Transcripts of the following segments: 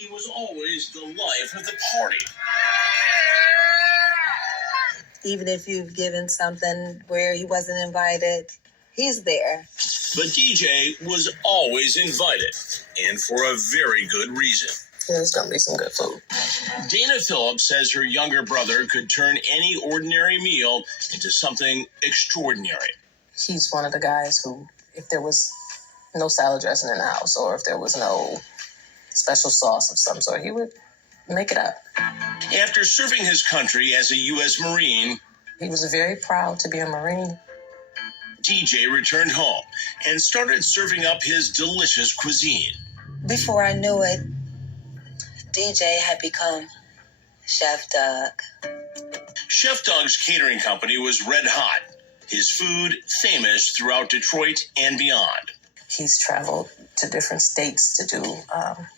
He was always the life of the party. Even if you've given something where he wasn't invited, he's there. But DJ was always invited, and for a very good reason. There's going to be some good food. Dana Phillips says her younger brother could turn any ordinary meal into something extraordinary. He's one of the guys who, if there was no salad dressing in the house or if there was no special sauce of some sort, he would make it up. After serving his country as a U.S. Marine, he was very proud to be a Marine. DJ returned home and started serving up his delicious cuisine. Before I knew it, DJ had become Chef Doug. Chef Doug's catering company was red hot. His food famous throughout Detroit and beyond. He's traveled to different states to do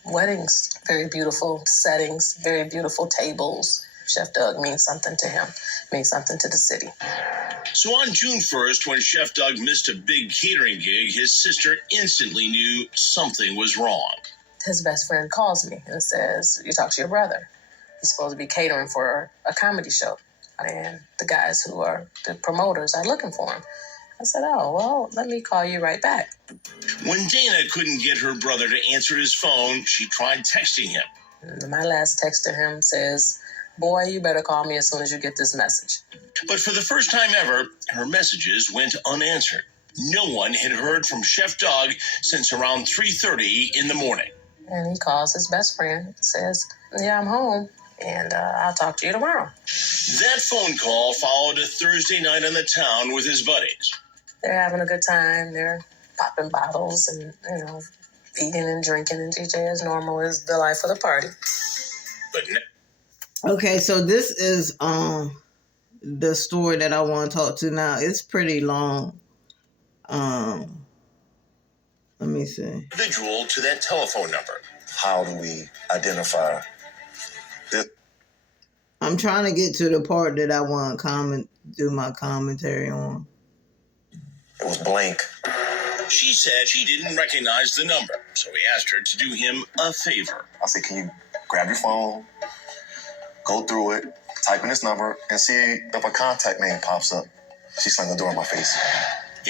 weddings, very beautiful settings, very beautiful tables. Chef Doug means something to him, means something to the city. So on June 1st, when Chef Doug missed a big catering gig, his sister instantly knew something was wrong. His best friend calls me and says, you talk to your brother. He's supposed to be catering for a comedy show. And the guys who are the promoters are looking for him. I said, oh, well, let me call you right back. When Dana couldn't get her brother to answer his phone, she tried texting him. And my last text to him says, boy, you better call me as soon as you get this message. But for the first time ever, her messages went unanswered. No one had heard from Chef Doug since around 3:30 in the morning. And he calls his best friend and says, yeah, I'm home, and I'll talk to you tomorrow. That phone call followed a Thursday night on the town with his buddies. They're having a good time. They're popping bottles and, eating and drinking, and DJ as normal is the life of the party. But okay, so this is the story that I want to talk to now. It's pretty long. Let me see. Individual to that telephone number. How do we identify this? I'm trying to get to the part that I want to do my commentary on. It was blank. She said she didn't recognize the number, so he asked her to do him a favor. I said, can you grab your phone, go through it, type in this number, and see if a contact name pops up? She slammed the door in my face.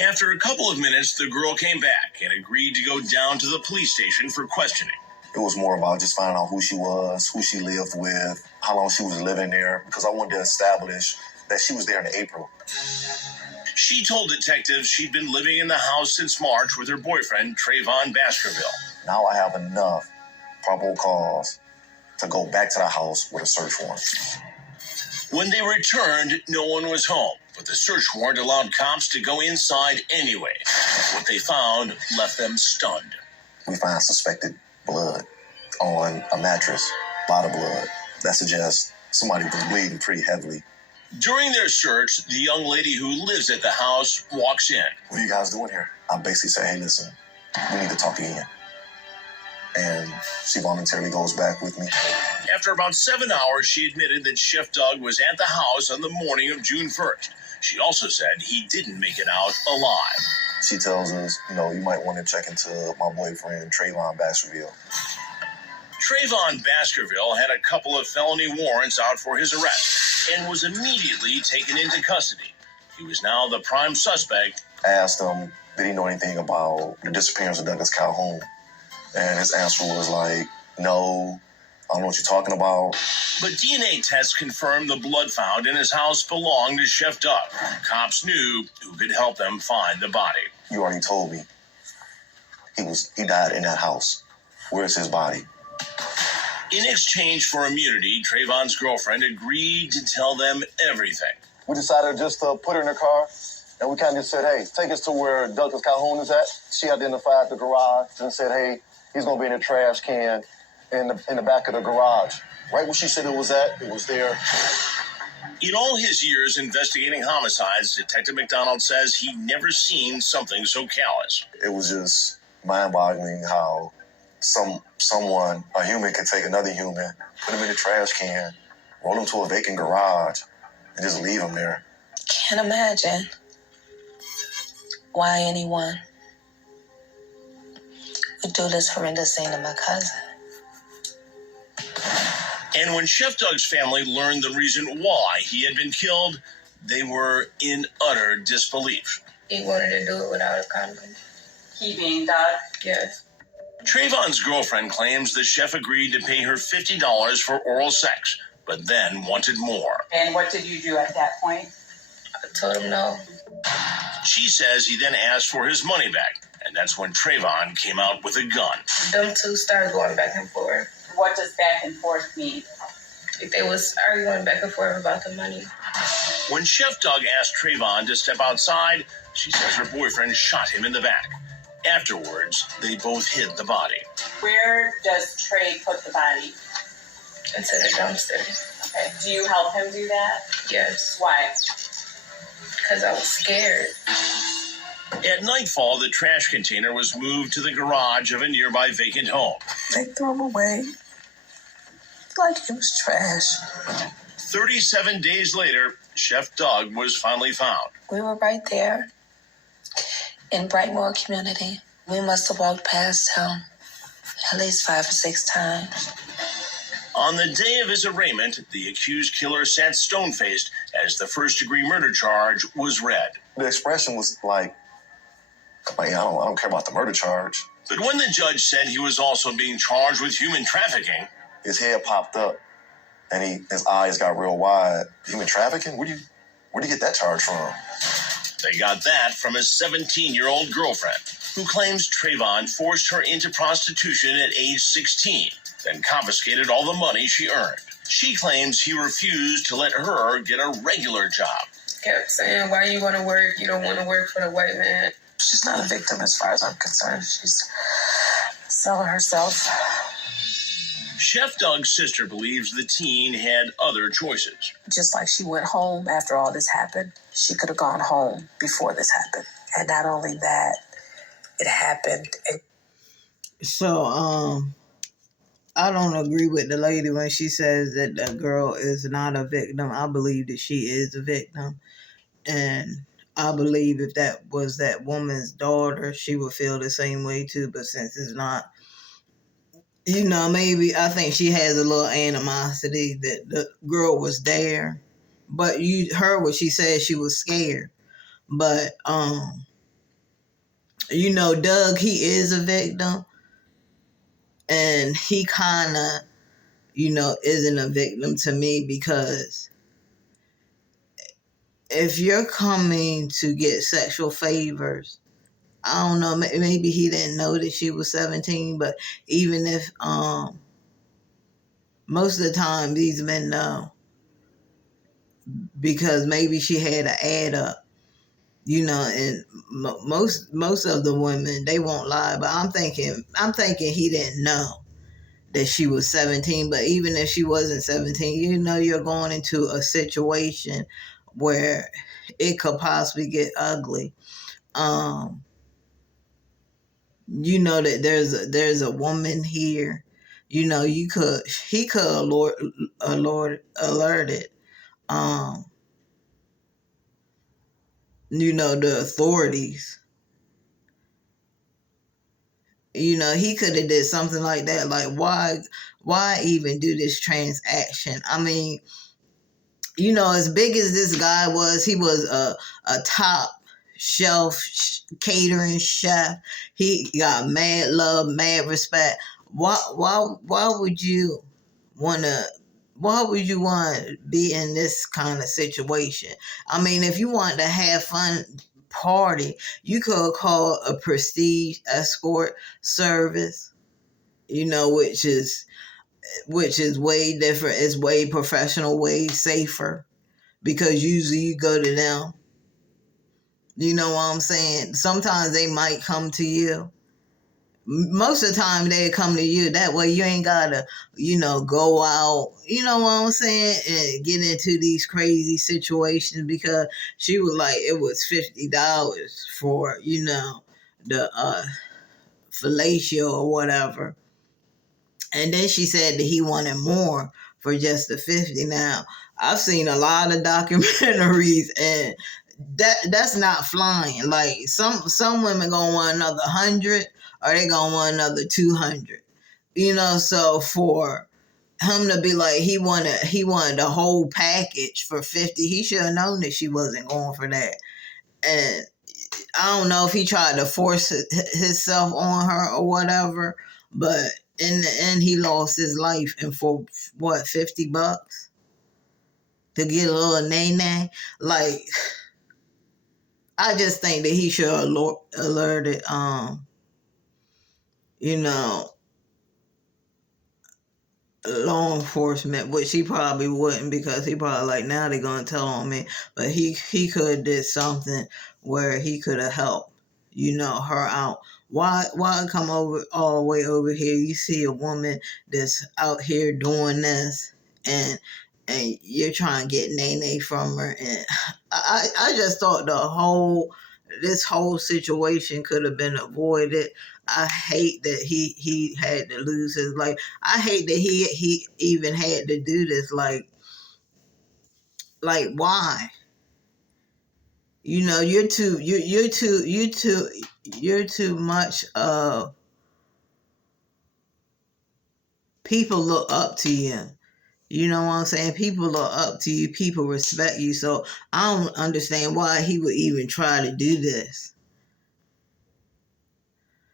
After a couple of minutes, the girl came back and agreed to go down to the police station for questioning. It was more about just finding out who she was, who she lived with, how long she was living there, because I wanted to establish that she was there in April. She told detectives she'd been living in the house since March with her boyfriend, Trayvon Baskerville. Now I have enough probable cause to go back to the house with a search warrant. When they returned, no one was home, but the search warrant allowed cops to go inside anyway. What they found left them stunned. We find suspected blood on a mattress, a lot of blood. That suggests somebody was bleeding pretty heavily. During their search, the young lady who lives at the house walks in. What are you guys doing here? I basically say, hey, listen, we need to talk again. And she voluntarily goes back with me. After about 7 hours, she admitted that Chef Doug was at the house on the morning of June 1st. She also said he didn't make it out alive. She tells us, you might want to check into my boyfriend, Trayvon Baskerville. Trayvon Baskerville had a couple of felony warrants out for his arrest and was immediately taken into custody. He was now the prime suspect. I asked him, did he know anything about the disappearance of Douglas Calhoun? And his answer was like, no, I don't know what you're talking about. But DNA tests confirmed the blood found in his house belonged to Chef Doug. Cops knew who could help them find the body. You already told me he died in that house. Where's his body? In exchange for immunity, Trayvon's girlfriend agreed to tell them everything. We decided just to put her in the car, and we kind of just said, hey, take us to where Douglas Calhoun is at. She identified the garage and said, hey, he's going to be in a trash can in the back of the garage. Right where she said it was at, it was there. In all his years investigating homicides, Detective McDonald says he'd never seen something so callous. It was just mind-boggling how someone, a human, could take another human, put him in a trash can, roll him to a vacant garage, and just leave him there. Can't imagine why anyone would do this horrendous thing to my cousin. And when Chef Doug's family learned the reason why he had been killed, they were in utter disbelief. He wanted to do it without a condom. He being Doug? Yes. Trayvon's girlfriend claims the chef agreed to pay her $50 for oral sex, but then wanted more. And what did you do at that point? I told him no. She says he then asked for his money back, and that's when Trayvon came out with a gun. Them two started going back and forth. What does back and forth mean? They was arguing back and forth about the money. When Chef Doug asked Trayvon to step outside, she says her boyfriend shot him in the back. Afterwards, they both hid the body. Where does Trey put the body? Into the dumpster. Okay. Do you help him do that? Yes. Why? Because I was scared. At nightfall, the trash container was moved to the garage of a nearby vacant home. They threw him away like it was trash. 37 days later, Chef Doug was finally found. We were right there in Brightmoor community. We must have walked past him at least 5 or 6 times. On the day of his arraignment, the accused killer sat stone-faced as the first-degree murder charge was read. The expression was like I don't care about the murder charge. But when the judge said he was also being charged with human trafficking, His head popped up, and his eyes got real wide. Human trafficking? Where do you get that charge from? they got that from his 17-year-old girlfriend, who claims Trayvon forced her into prostitution at age 16, then confiscated all the money she earned. She claims he refused to let her get a regular job. Kept saying, why you want to work? You don't want to work for the white man. She's not a victim as far as I'm concerned. She's selling herself. Chef Doug's sister believes the teen had other choices. Just like she went home after all this happened, she could have gone home before this happened. And not only that, it happened. So, I don't agree with the lady when she says that the girl is not a victim. I believe that she is a victim. And I believe if that was that woman's daughter, she would feel the same way too. But since it's not, maybe I think she has a little animosity that the girl was there. But you heard what she said, she was scared. But, Doug, he is a victim. And he kind of, isn't a victim to me because if you're coming to get sexual favors, I don't know, maybe he didn't know that she was 17, but even if, most of the time these men know because maybe she had an ad up, and most of the women, they won't lie, but I'm thinking he didn't know that she was 17, but even if she wasn't 17, you're going into a situation where it could possibly get ugly. That there's a woman here. He could alert it. The authorities. He could have did something like that. Like, why even do this transaction? I mean, as big as this guy was, he was a top shelf catering chef. He got mad love, mad respect. Why would you want to be in this kind of situation? I mean, if you want to have fun, party, you could call a prestige escort service, which is way different. It's way professional, way safer, because usually you go to them. You know what I'm saying? Sometimes they might come to you. Most of the time they come to you. That way you ain't gotta, go out, you know what I'm saying, and get into these crazy situations, because she was like, it was $50 for, the fellatio or whatever. And then she said that he wanted more for just the 50. Now, I've seen a lot of documentaries, and that's not flying. Like, some women gonna want another 100, or they gonna want another 200. So for him to be like he wanted the whole package for 50. He should have known that she wasn't going for that. And I don't know if he tried to force himself on her or whatever, but in the end he lost his life. And for what, $50 to get a little nay? Like, I just think that he should have alerted law enforcement, which he probably wouldn't, because he probably like, now they're gonna tell on me. But he could have did something where he could have helped her out. Why come over all the way over here? You see a woman that's out here doing this, and you're trying to get nay from her. And I just thought this whole situation could have been avoided. I hate that he had to lose his life. I hate that he even had to do this. Like why? You're too much of, people look up to you. You know what I'm saying? People look up to you. People respect you. So I don't understand why he would even try to do this,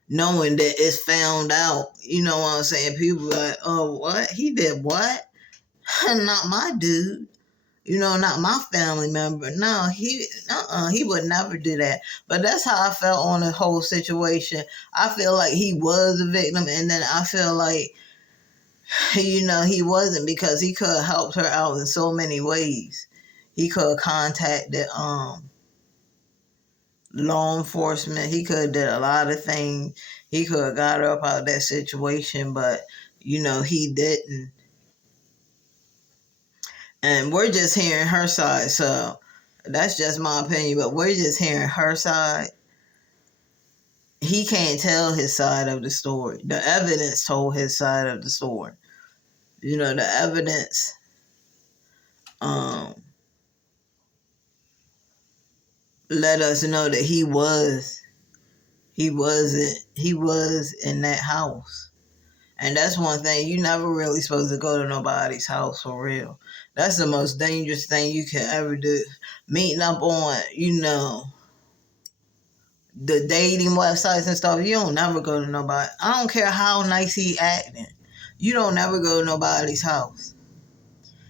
knowing that it's found out. You know what I'm saying? People like, oh, what? He did what? Not my dude. Not my family member. No, he would never do that. But that's how I felt on the whole situation. I feel like he was a victim, and then I feel like, he wasn't, because he could have helped her out in so many ways. He could have contacted law enforcement. He could have did a lot of things. He could have got her up out of that situation, but he didn't. And we're just hearing her side, so that's just my opinion, but we're just hearing her side. He can't tell his side of the story. The evidence told his side of the story. The evidence let us know that he was in that house. And that's one thing, you never really supposed to go to nobody's house for real. That's the most dangerous thing you can ever do. Meeting up on, the dating websites and stuff, you don't never go to nobody. I don't care how nice he acting. You don't never go to nobody's house.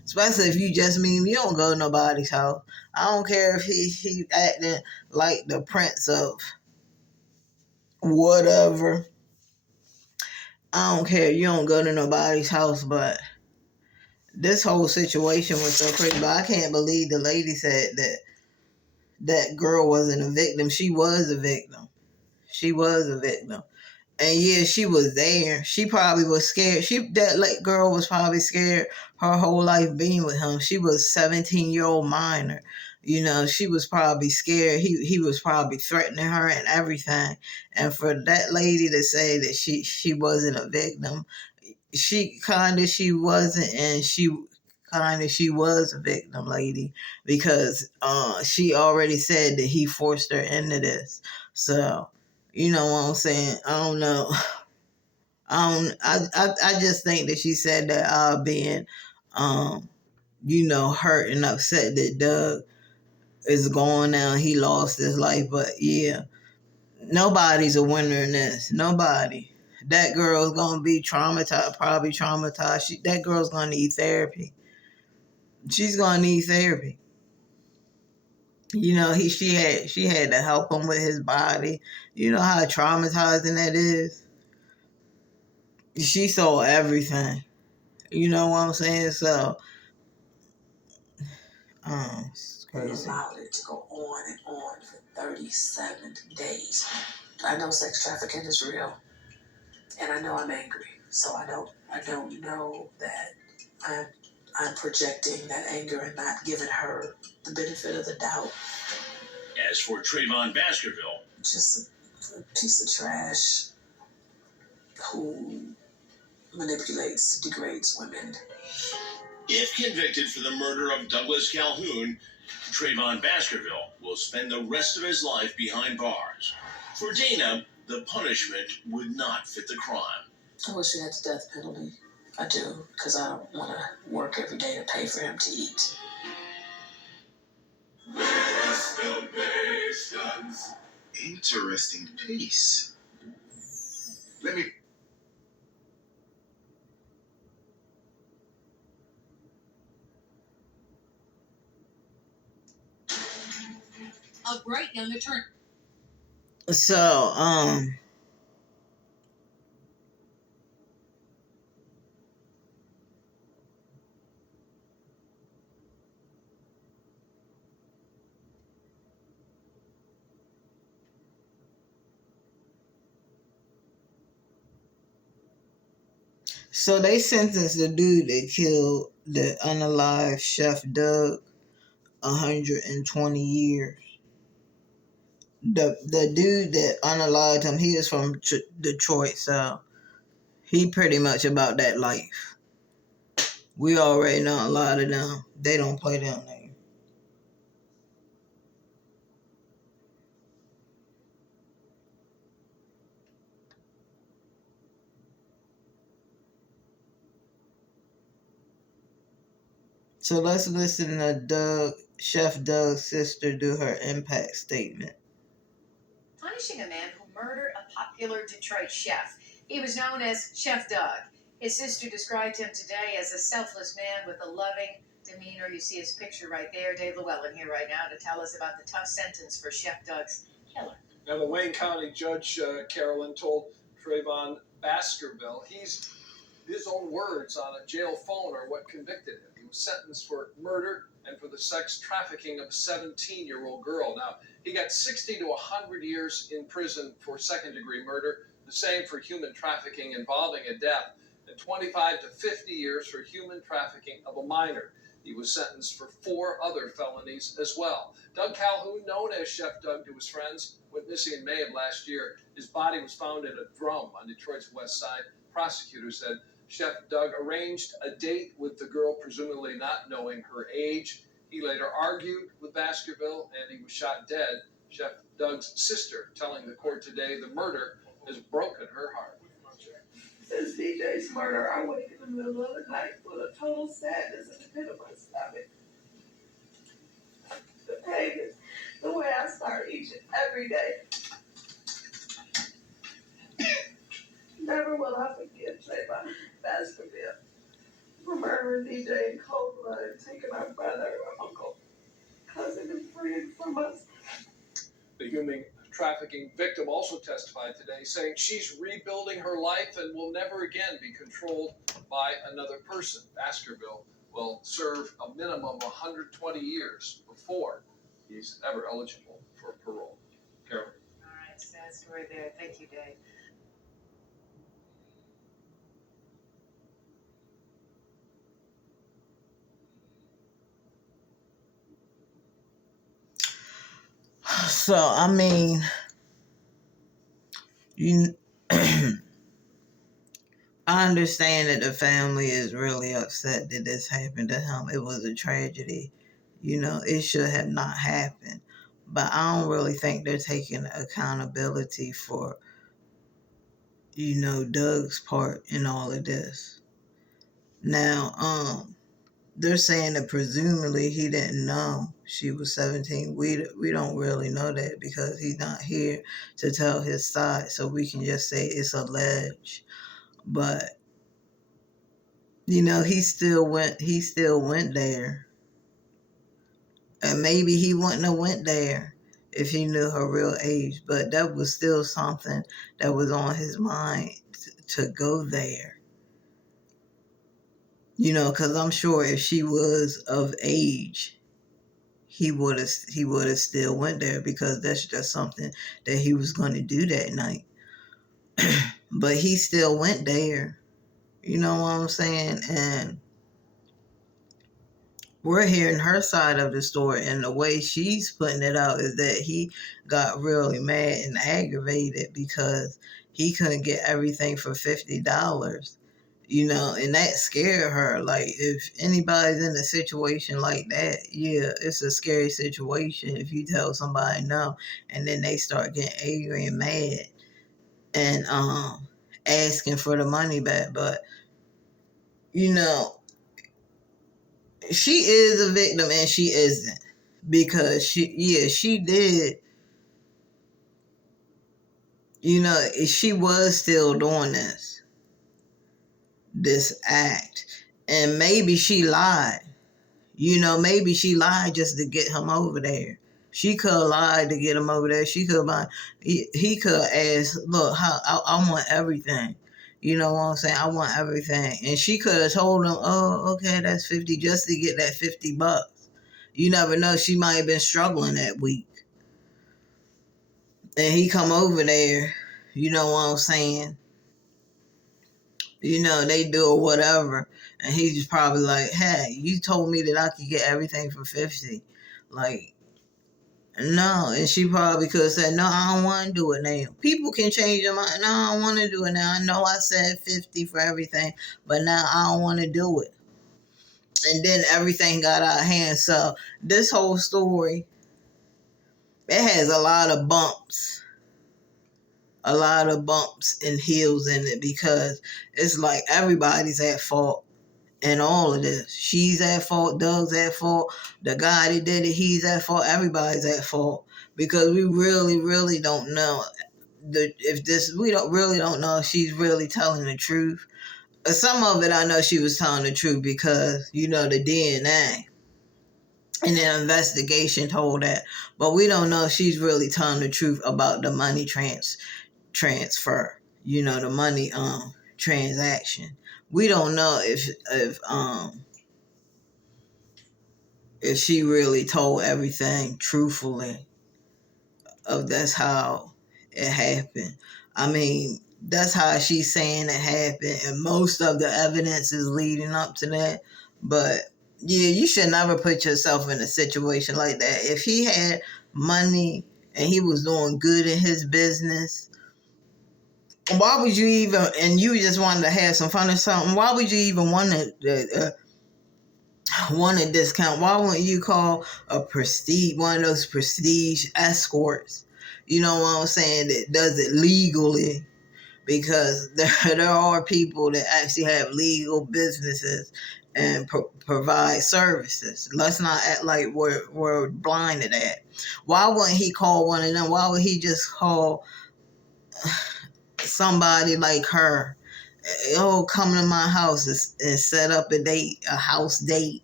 Especially if you just meet him, you don't go to nobody's house. I don't care if he acting like the prince of whatever. I don't care. You don't go to nobody's house. But this whole situation was so crazy. But I can't believe the lady said that girl wasn't a victim. She was a victim. She was a victim. And yeah, she was there. She probably was scared. That girl was probably scared her whole life being with him. She was a 17-year-old minor. She was probably scared. He was probably threatening her and everything. And for that lady to say that she wasn't a victim, she wasn't, and she was a victim, lady, because she already said that he forced her into this. So, you know what I'm saying? I don't know. I just think that she said that being hurt and upset that Doug is going now. He lost his life. But yeah, nobody's a winner in this. Nobody. That girl's gonna be traumatized, probably traumatized. That girl's gonna need therapy. She's gonna need therapy. She had to help him with his body. You know how traumatizing that is? She saw everything. You know what I'm saying? So, it's crazy. Allowed it to go on and on for 37 days. I know sex trafficking is real, and I know I'm angry. So I don't know that I'm projecting that anger and not giving her the benefit of the doubt. As for Trayvon Baskerville, Just a piece of trash who manipulates, degrades women. if convicted for the murder of Douglas Calhoun, Trayvon Baskerville will spend the rest of his life behind bars. For Dana, the punishment would not fit the crime. I wish we had the death penalty. I do, because I don't want to work every day to pay for him to eat. Interesting piece. Let me. A bright young attorney. So, so they sentenced the dude that killed the unalive Chef Doug 120 years. The dude that unalived him, he is from Detroit, so he pretty much about that life. We already know a lot of them. They don't play down there. So let's listen to Chef Doug's sister do her impact statement. Punishing a man who murdered a popular Detroit chef. He was known as Chef Doug. His sister described him today as a selfless man with a loving demeanor. You see his picture right there. Dave Llewellyn here right now to tell us about the tough sentence for Chef Doug's killer. Now, the Wayne County judge, Carolyn, told Trayvon Baskerville his own words on a jail phone are what convicted him. He was sentenced for murder and for the sex trafficking of a 17-year-old girl. Now, he got 60 to 100 years in prison for second-degree murder, the same for human trafficking involving a death, and 25 to 50 years for human trafficking of a minor. He was sentenced for 4 other felonies as well. Doug Calhoun, known as Chef Doug to his friends, went missing in May of last year. His body was found in a drum on Detroit's west side. Prosecutors said Chef Doug arranged a date with the girl, presumably not knowing her age. He later argued with Baskerville, and he was shot dead. Chef Doug's sister telling the court today the murder has broken her heart. Since DJ's murder, I wake in the middle of the night full of total sadness in the pit of my stomach. The pain is the way I start each and every day. Never will I forgive Trayvon Baskerville for murdering DJ in cold blood and taking our brother, uncle, cousin, and friend from us. The human trafficking victim also testified today, saying she's rebuilding her life and will never again be controlled by another person. Baskerville will serve a minimum of 120 years before he's ever eligible for parole. Carol. All right, sad story there. Thank you, Dave. So, I mean, I understand that the family is really upset that this happened to him. It was a tragedy. It should have not happened. But I don't really think they're taking accountability for, Doug's part in all of this. Now, they're saying that presumably he didn't know she was 17. We don't really know that because he's not here to tell his side, so we can just say it's alleged. But he still went there, and maybe he wouldn't have went there if he knew her real age. But that was still something that was on his mind to go there. Because I'm sure if she was of age, he would have still went there because that's just something that he was going to do that night. But he still went there. You know what I'm saying? And we're hearing her side of the story, and the way she's putting it out is that he got really mad and aggravated because he couldn't get everything for $50. And that scared her. Like, if anybody's in a situation like that, yeah, it's a scary situation if you tell somebody no, and then they start getting angry and mad and asking for the money back. But you know, she is a victim and she isn't. Because she did, you know, she was still doing this act. And maybe she lied. You know, maybe she lied just to get him over there. She could have lied to get him over there. She could have, he could have asked, look, I want everything. You know what I'm saying? I want everything. And she could have told him, oh, okay, that's 50 just to get that $50. You never know. She might have been struggling that week. And he come over there, you know what I'm saying? You know, they do or whatever. And he's probably like, hey, you told me that I could get everything for 50. Like, no. And she probably could have said, no, I don't want to do it now. People can change their mind. No, I don't want to do it now. I know I said 50 for everything, but now I don't want to do it. And then everything got out of hand. So this whole story, it has a lot of bumps and heels in it, because it's like everybody's at fault in all of this. She's at fault, Doug's at fault, the guy that did it, he's at fault, everybody's at fault, because we really don't know we don't know if she's really telling the truth. Some of it I know she was telling the truth, because, you know, the DNA and the investigation told that, but we don't know if she's really telling the truth about the money transfer, you know, the money transaction. We don't know if she really told everything truthfully, of that's how it happened. I mean, that's how she's saying it happened, and most of the evidence is leading up to that. But yeah, you should never put yourself in a situation like that. If he had money and he was doing good in his business, why would you even, and you just wanted to have some fun or something, why would you even want a discount? Why wouldn't you call one of those prestige escorts, you know what I'm saying, that does it legally? Because there are people that actually have legal businesses and provide services. Let's not act like we're blind to that. Why wouldn't he call one of them? Why would he just call somebody like her, oh, come to my house and set up a house date?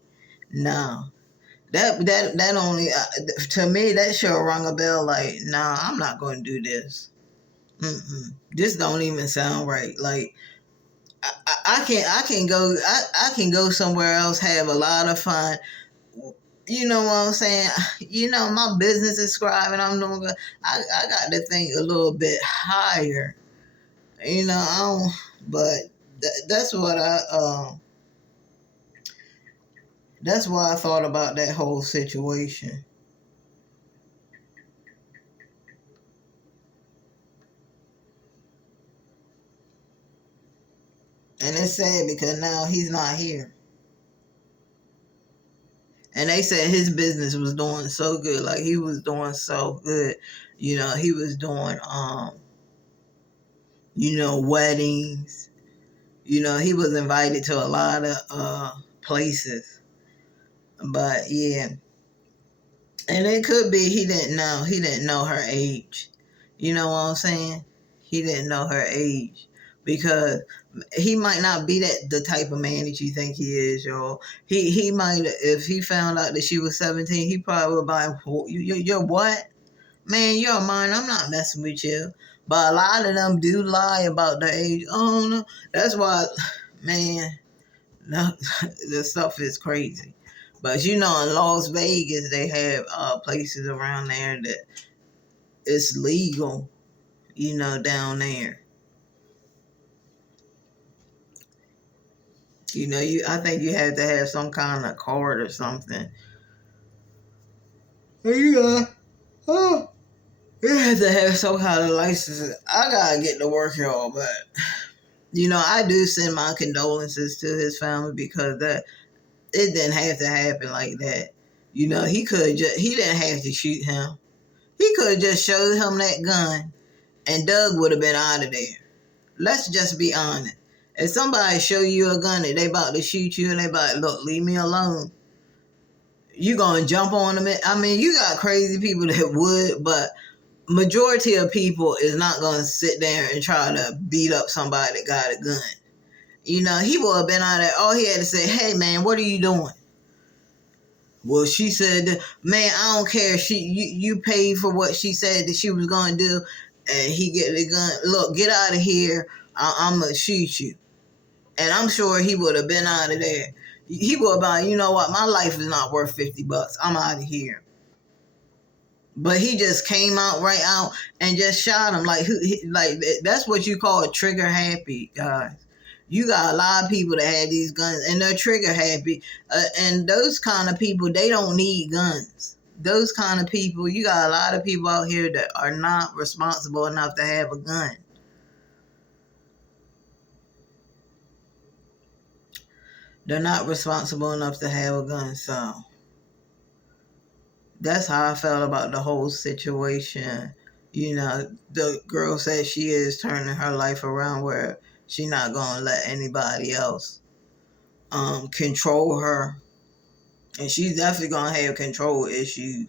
No, that only to me that should rung a bell. Like, nah, I'm not going to do this. This don't even sound right. Like, I can go somewhere else, have a lot of fun. You know what I'm saying? You know, my business is thriving. I'm doing good. I got to think a little bit higher. You know, that's what that's why I thought about that whole situation. And it's sad because now he's not here. And they said his business was doing so good. Like, he was doing so good. You know, he was doing, you know, weddings. You know, he was invited to a lot of places. But, yeah. And it could be he didn't know her age. You know what I'm saying? He didn't know her age. Because he might not be the type of man that you think he is, y'all. He might, if he found out that she was 17, he probably would buy, you're what? Man, you're mine. I'm not messing with you. But a lot of them do lie about their age. Oh, no. That's why, man, no, the stuff is crazy. But, you know, in Las Vegas, they have places around there that it's legal, you know, down there. You know, I think you have to have some kind of card or something. You have to have some kind of license. I gotta get to work, y'all, but you know, I do send my condolences to his family, because it didn't have to happen like that. You know, he didn't have to shoot him. He could have just showed him that gun, and Doug would have been out of there. Let's just be honest. If somebody show you a gun and they about to shoot you and they about, look, leave me alone, you gonna jump on them. I mean, you got crazy people that would, but majority of people is not gonna sit there and try to beat up somebody that got a gun. You know, he would have been out there. All he had to say, hey man, what are you doing? Well, she said, man, I don't care. You paid for what she said that she was gonna do, and he get the gun. Look, get out of here. I'm gonna shoot you. And I'm sure he would have been out of there. He would have been, you know what? My life is not worth $50. I'm out of here. But he just came out right out and just shot him. Like that's what you call a trigger happy, guys. You got a lot of people that have these guns and they're trigger happy. And those kind of people, they don't need guns. Those kind of people, you got a lot of people out here that are not responsible enough to have a gun. They're not responsible enough to have a gun, so that's how I felt about the whole situation. You know, the girl said she is turning her life around where she's not going to let anybody else control her. And she's definitely going to have control issues.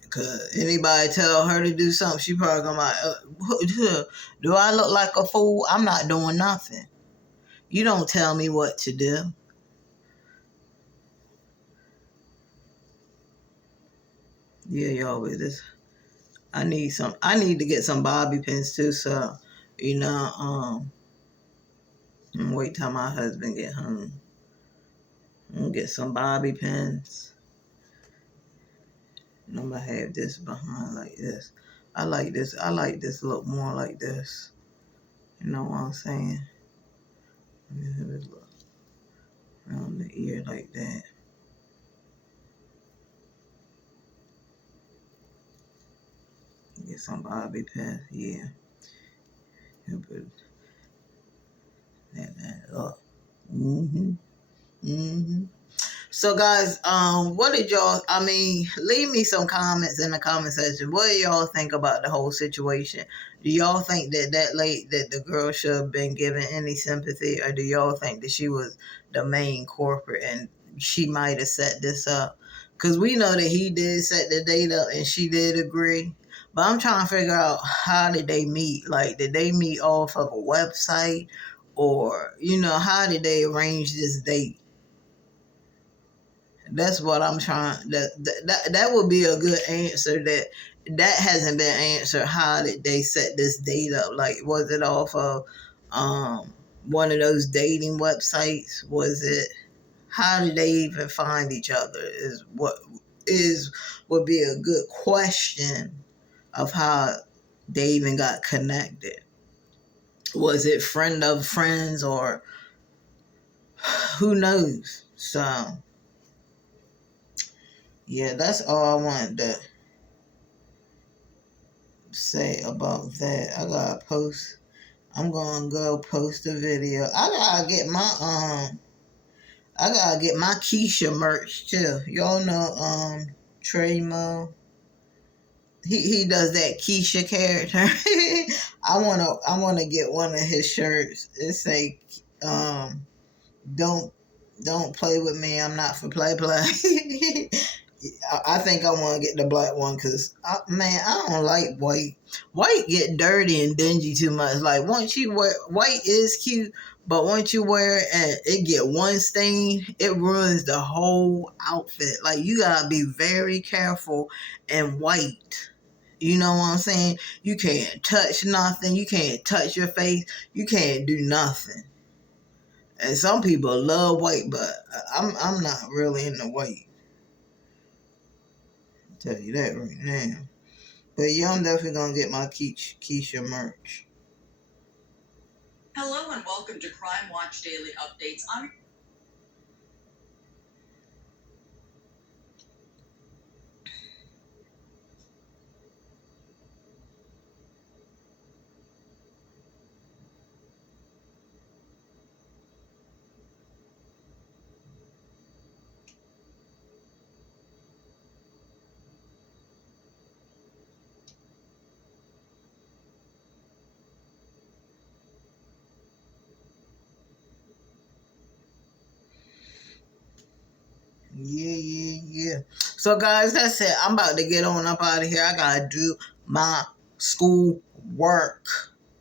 Because anybody tell her to do something, she probably going to be like, do I look like a fool? I'm not doing nothing. You don't tell me what to do. Yeah, y'all, with this. I need to get some bobby pins too, so you know, I'm wait till my husband get home. I'm gonna get some bobby pins. And I'm gonna have this behind like this. I like this look more like this. You know what I'm saying? Let me have it look around the ear like that. Get some bobby pins, yeah. Put that up. So guys, what did y'all, leave me some comments in the comment section. What do y'all think about the whole situation? Do y'all think that the girl should have been given any sympathy, or do y'all think that she was the main culprit and she might have set this up? Because we know that he did set the date up and she did agree. But I'm trying to figure out, how did they meet? Like, did they meet off of a website? Or, you know, how did they arrange this date? That's what I'm trying. That would be a good answer. That hasn't been answered. How did they set this date up? Like, was it off of one of those dating websites? Was it? How did they even find each other? Would be a good question of how they even got connected. Was it friend of friends, or who knows? So yeah, that's all I wanted to say about that. I'm gonna go post a video. I gotta get my Keisha merch too. Y'all know Trey Mo. He does that Keisha character. I wanna get one of his shirts. It say don't play with me. I'm not for play. I think I want to get the black one because, man, I don't like white. White get dirty and dingy too much. Like, once you wear, white is cute, but once you wear it and it get one stain, it ruins the whole outfit. Like, you got to be very careful in white. You know what I'm saying? You can't touch nothing. You can't touch your face. You can't do nothing. And some people love white, but I'm not really into white. Tell you that right now. But yeah, I'm definitely gonna get my Keisha merch. Hello and welcome to Crime Watch Daily Updates. I'm Yeah. So, guys, that's it. I'm about to get on up out of here. I got to do my school work.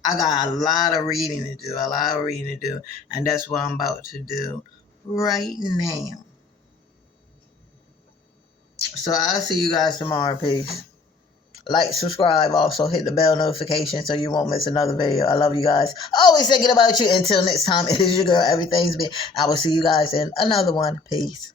I got a lot of reading to do. And that's what I'm about to do right now. So, I'll see you guys tomorrow. Peace. Like, subscribe, also hit the bell notification so you won't miss another video. I love you guys. Always thinking about you. Until next time, it is your girl, Everything's Me. I will see you guys in another one. Peace.